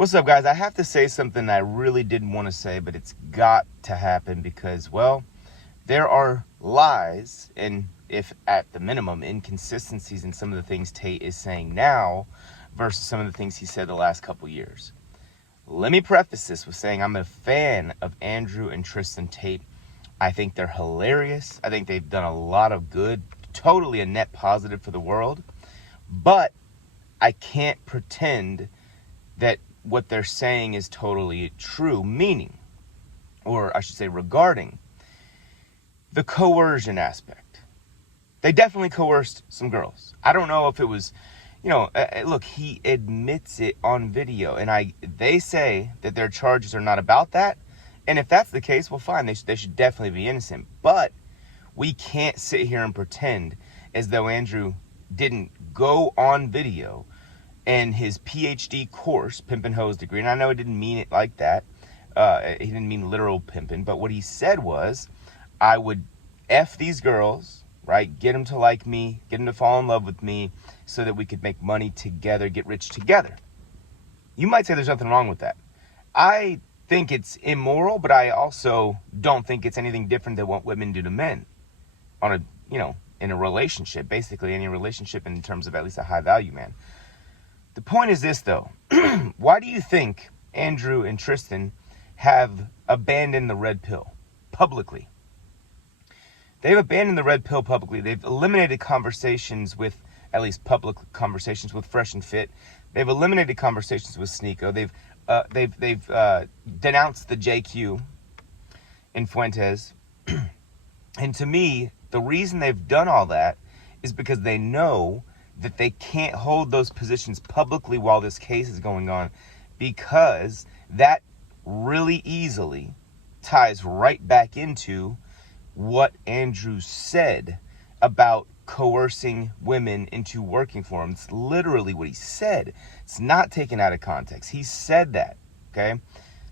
What's up, guys? I have to say something I really didn't want to say, but it's got to happen because, well, there are lies and, if at the minimum, inconsistencies in some of the things Tate is saying now versus some of the things he said the last couple years. Let me preface this with saying I'm a fan of Andrew and Tristan Tate. I think they're hilarious. I think they've done a lot of good, totally a net positive for the world. But I can't pretend that what they're saying is totally true, meaning, or I should say regarding, the coercion aspect. They definitely coerced some girls. I don't know if it was, look, he admits it on video, and they say that their charges are not about that, and if that's the case, well, fine, they should definitely be innocent, but we can't sit here and pretend as though Andrew didn't go on video and his PhD course, Pimpin' Hoes degree, and I know he didn't mean it like that. He didn't mean literal pimpin', but what he said was, I would F these girls, right? Get them to like me, get them to fall in love with me so that we could make money together, get rich together. You might say there's nothing wrong with that. I think it's immoral, but I also don't think it's anything different than what women do to men on in a relationship, basically any relationship in terms of at least a high value man. The point is this, though. Why do you think Andrew and Tristan have abandoned the red pill publicly? They've abandoned the red pill publicly. They've eliminated conversations with, at least public conversations with Fresh and Fit. They've eliminated conversations with Sneeko. They've denounced the JQ in Fuentes. And to me, the reason they've done all that is because they know that they can't hold those positions publicly while this case is going on, because that really easily ties right back into what Andrew said about coercing women into working for him. It's literally what he said. It's not taken out of context. He said that, okay?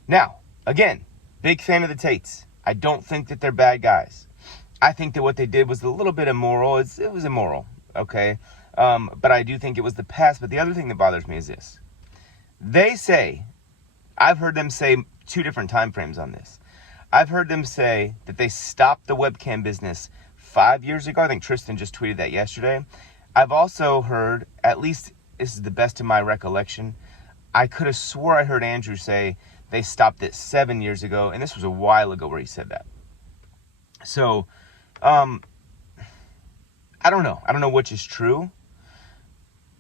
Now, again, big fan of the Tates. I don't think that they're bad guys. I think that what they did was a little bit immoral. It was immoral, okay? But I do think it was the past. But the other thing that bothers me is this. They say, I've heard them say two different time frames on this. I've heard them say that they stopped the webcam business 5 years ago. I think Tristan just tweeted that yesterday. I've also heard, at least this is the best of my recollection, I could have swore I heard Andrew say they stopped it 7 years ago. And this was a while ago where he said that. So, I don't know. I don't know which is true.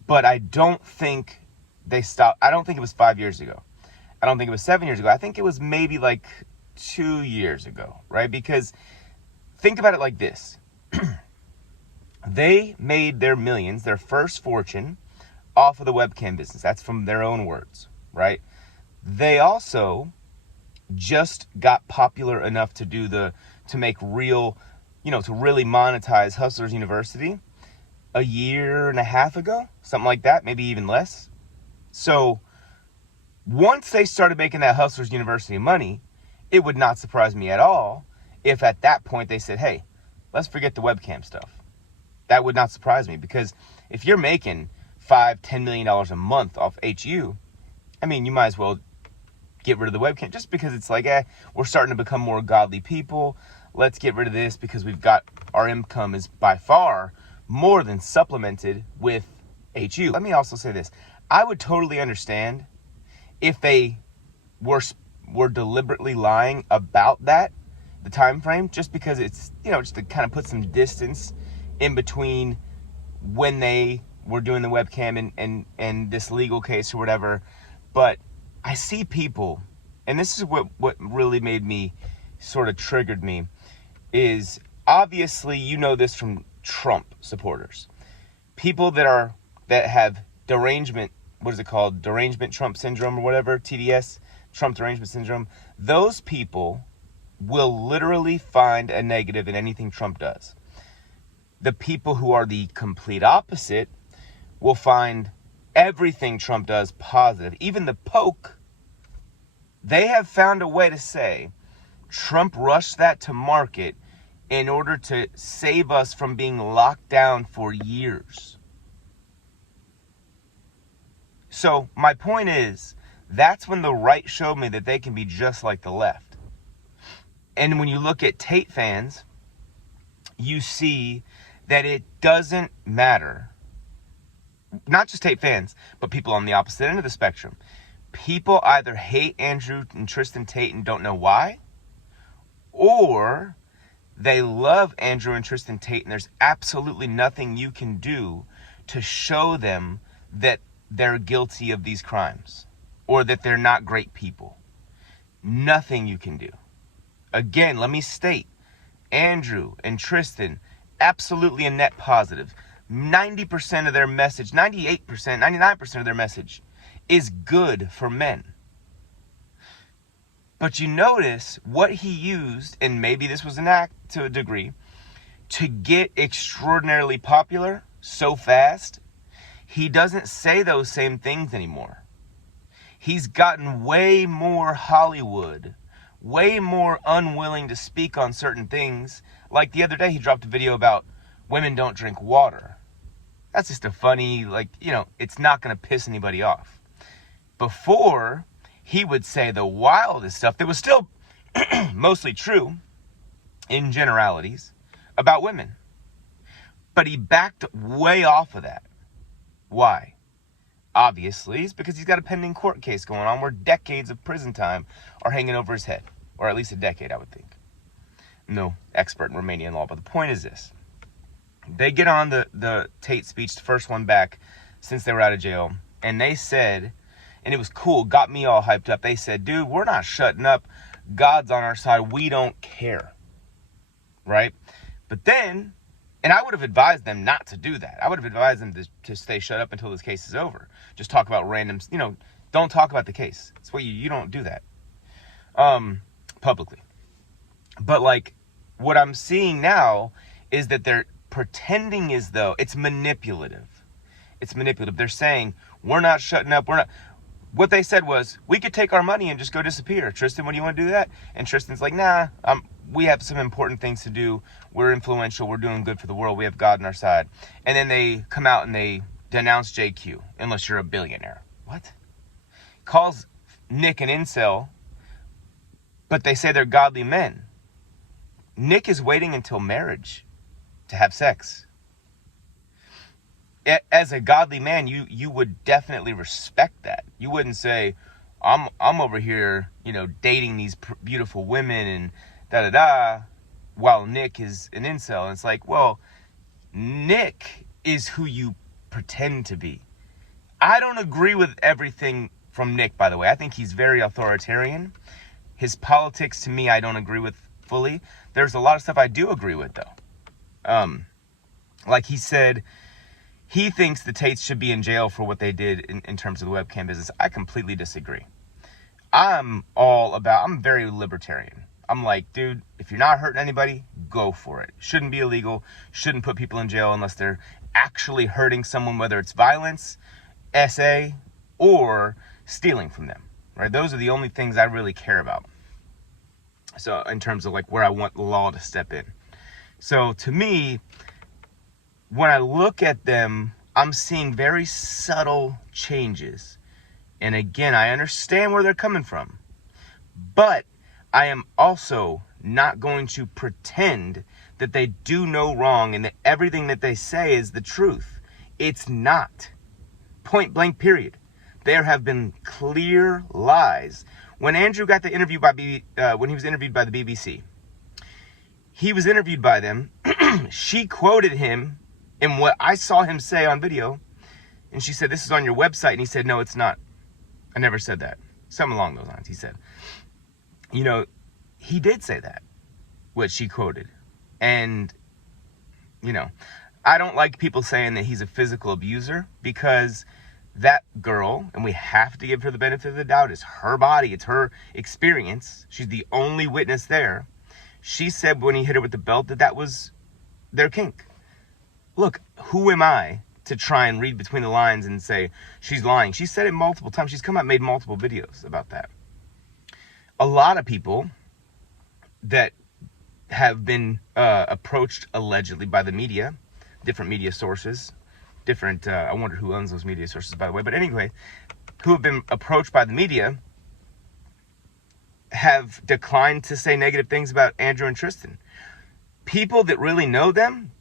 But I don't think they stopped. I don't think it was 5 years ago. I don't think it was 7 years ago. I think it was maybe like 2 years ago, right? Because think about it like this. They made their millions, their first fortune, off of the webcam business. That's from their own words, right? They also just got popular enough to make real, to really monetize Hustlers University a year and a half ago, something like that, maybe even less. So once they started making that Hustlers University money, it would not surprise me at all if at that point they said, hey, let's forget the webcam stuff. That would not surprise me, because if you're making $5-10 million a month off HU, I mean, you might as well get rid of the webcam, just because it's like, we're starting to become more godly people. Let's get rid of this because we've got, our income is by far more than supplemented with HU. Let me also say this. I would totally understand if they were deliberately lying about that, the time frame, just because it's, just to kind of put some distance in between when they were doing the webcam and this legal case or whatever. But I see people, and this is what really made me, sort of triggered me, is obviously, this from Trump supporters, people that have derangement, what is it called? Derangement Trump syndrome or whatever, TDS, Trump derangement syndrome. Those people will literally find a negative in anything Trump does. The people who are the complete opposite will find everything Trump does positive. Even the poke, they have found a way to say Trump rushed that to market in order to save us from being locked down for years. So my point is, That's when the right showed me that they can be just like the left. And when you look at Tate fans, you see that it doesn't matter. Not just Tate fans, but people on the opposite end of the spectrum. People either hate Andrew and Tristan Tate and don't know why, or they love Andrew and Tristan Tate and there's absolutely nothing you can do to show them that they're guilty of these crimes or that they're not great people. Nothing you can do. Again, let me state, Andrew and Tristan, absolutely a net positive. 90% of their message, 98%, 99% of their message is good for men. But you notice what he used, and maybe this was an act to a degree, to get extraordinarily popular so fast, he doesn't say those same things anymore. He's gotten way more Hollywood, way more unwilling to speak on certain things. Like the other day, he dropped a video about women don't drink water. That's just a funny, it's not going to piss anybody off. Before, he would say the wildest stuff that was still mostly true in generalities about women. But he backed way off of that. Why? Obviously, it's because he's got a pending court case going on where decades of prison time are hanging over his head. Or at least a decade, I would think. No expert in Romanian law, but the point is this. They get on the Tate speech, the first one back since they were out of jail, and they said, and it was cool, got me all hyped up, they said, dude, we're not shutting up. God's on our side. We don't care. Right? But then, and I would have advised them not to do that. I would have advised them to stay shut up until this case is over. Just talk about random, don't talk about the case. It's what you don't do that. Publicly. But what I'm seeing now is that they're pretending as though it's manipulative. It's manipulative. They're saying, we're not shutting up. What they said was, we could take our money and just go disappear. Tristan, when do you want to do that? And Tristan's like, nah, we have some important things to do. We're influential. We're doing good for the world. We have God on our side. And then they come out and they denounce JQ, unless you're a billionaire. What? Calls Nick an incel, but they say they're godly men. Nick is waiting until marriage to have sex. As a godly man, you would definitely respect that. You wouldn't say, I'm over here, dating these beautiful women and da-da-da, while Nick is an incel. And it's like, well, Nick is who you pretend to be. I don't agree with everything from Nick, by the way. I think he's very authoritarian. His politics, to me, I don't agree with fully. There's a lot of stuff I do agree with, though. Like he said, he thinks the Tates should be in jail for what they did in terms of the webcam business. I completely disagree. I'm very libertarian. I'm like, dude, if you're not hurting anybody, go for it. Shouldn't be illegal. Shouldn't put people in jail unless they're actually hurting someone, whether it's violence, SA, or stealing from them, right? Those are the only things I really care about. So in terms of where I want the law to step in. So to me, when I look at them, I'm seeing very subtle changes. And again, I understand where they're coming from. But I am also not going to pretend that they do no wrong and that everything that they say is the truth. It's not. Point blank, period. There have been clear lies. When Andrew got the interview when he was interviewed by the BBC, he was interviewed by them. She quoted him in what I saw him say on video. And she said, this is on your website. And he said, no, it's not. I never said that. Something along those lines, he said. He did say that, what she quoted. And, I don't like people saying that he's a physical abuser, because that girl, and we have to give her the benefit of the doubt, it's her body, it's her experience. She's the only witness there. She said when he hit her with the belt that was their kink. Look, who am I to try and read between the lines and say she's lying? She said it multiple times. She's come out and made multiple videos about that. A lot of people that have been approached allegedly by the media, different media sources, I wonder who owns those media sources, by the way. But anyway, who have been approached by the media have declined to say negative things about Andrew and Tristan. People that really know them,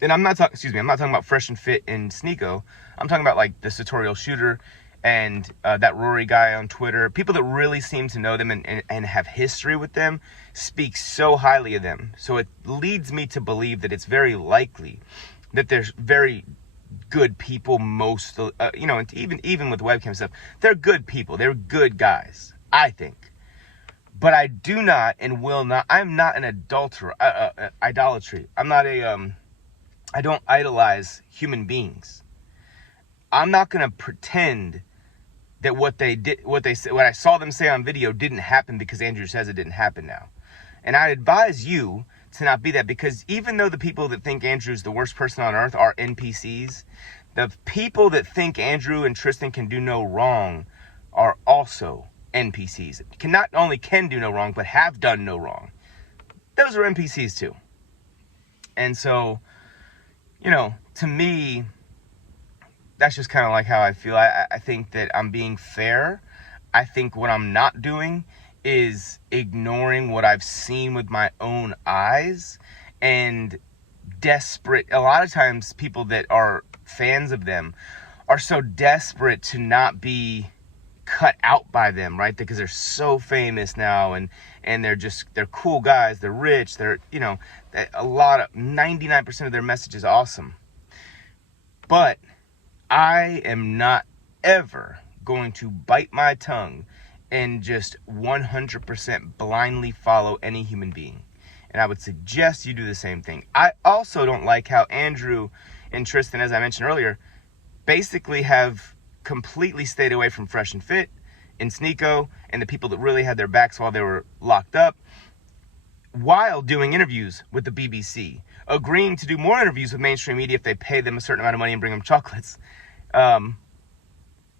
and I'm not talking about Fresh and Fit and Sneeko. I'm talking about like the Sartorial Shooter and that Rory guy on Twitter. People that really seem to know them and have history with them speak so highly of them. So it leads me to believe that it's very likely that there's very good people, and even with webcam stuff, they're good people. They're good guys, I think. But I do not and will not. I'm not an idolatry. I'm not I don't idolize human beings. I'm not gonna pretend that what I saw them say on video didn't happen because Andrew says it didn't happen now. And I advise you to not be that, because even though the people that think Andrew's the worst person on earth are NPCs, the people that think Andrew and Tristan can do no wrong are also NPCs. Not only can do no wrong, but have done no wrong. Those are NPCs too. And so, to me, that's just kind of like how I feel. I think that I'm being fair. I think what I'm not doing is ignoring what I've seen with my own eyes and desperate. A lot of times people that are fans of them are so desperate to not be cut out by them, right? Because they're so famous now, and they're cool guys, they're rich, they're 99% of their message is awesome. But I am not ever going to bite my tongue and just 100% blindly follow any human being. And I would suggest you do the same thing. I also don't like how Andrew and Tristan, as I mentioned earlier, basically have completely stayed away from Fresh and Fit and Sneeko and the people that really had their backs while they were locked up, while doing interviews with the BBC, agreeing to do more interviews with mainstream media if they pay them a certain amount of money and bring them chocolates. And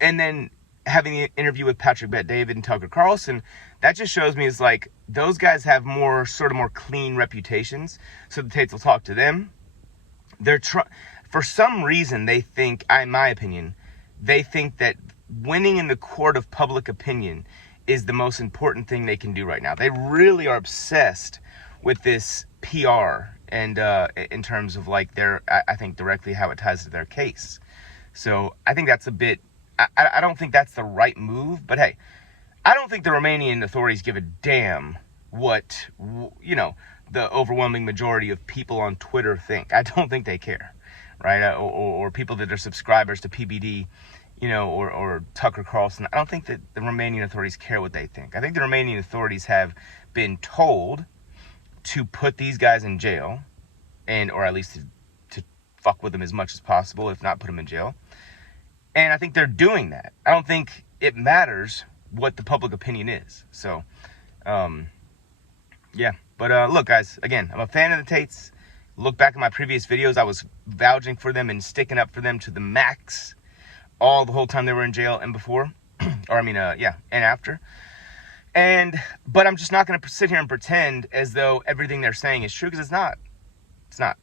then having the interview with Patrick Bet-David and Tucker Carlson, that just shows me is like those guys have more clean reputations, so the Tates will talk to them. For some reason, they think, in my opinion, they think that winning in the court of public opinion is the most important thing they can do right now. They really are obsessed with this PR and in terms of like I think directly how it ties to their case. So I think that's a bit, I don't think that's the right move, but hey, I don't think the Romanian authorities give a damn what, the overwhelming majority of people on Twitter think. I don't think they care, right? Or people that are subscribers to PBD, or Tucker Carlson. I don't think that the Romanian authorities care what they think. I think the Romanian authorities have been told to put these guys in jail, or at least to fuck with them as much as possible, if not put them in jail. And I think they're doing that. I don't think it matters what the public opinion is. So, yeah. But look, guys, again, I'm a fan of the Tates. Look back at my previous videos. I was vouching for them and sticking up for them to the max the whole time they were in jail and before. And after. But I'm just not going to sit here and pretend as though everything they're saying is true, because it's not. It's not.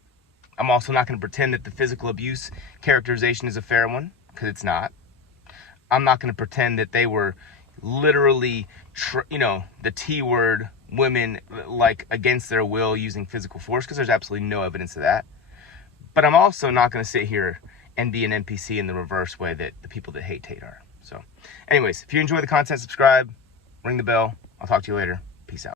I'm also not going to pretend that the physical abuse characterization is a fair one, because it's not. I'm not going to pretend that they were literally, the T-word women, like, against their will using physical force, because there's absolutely no evidence of that. But I'm also not going to sit here and be an NPC in the reverse way that the people that hate Tate are. So, anyways, if you enjoy the content, subscribe, ring the bell. I'll talk to you later.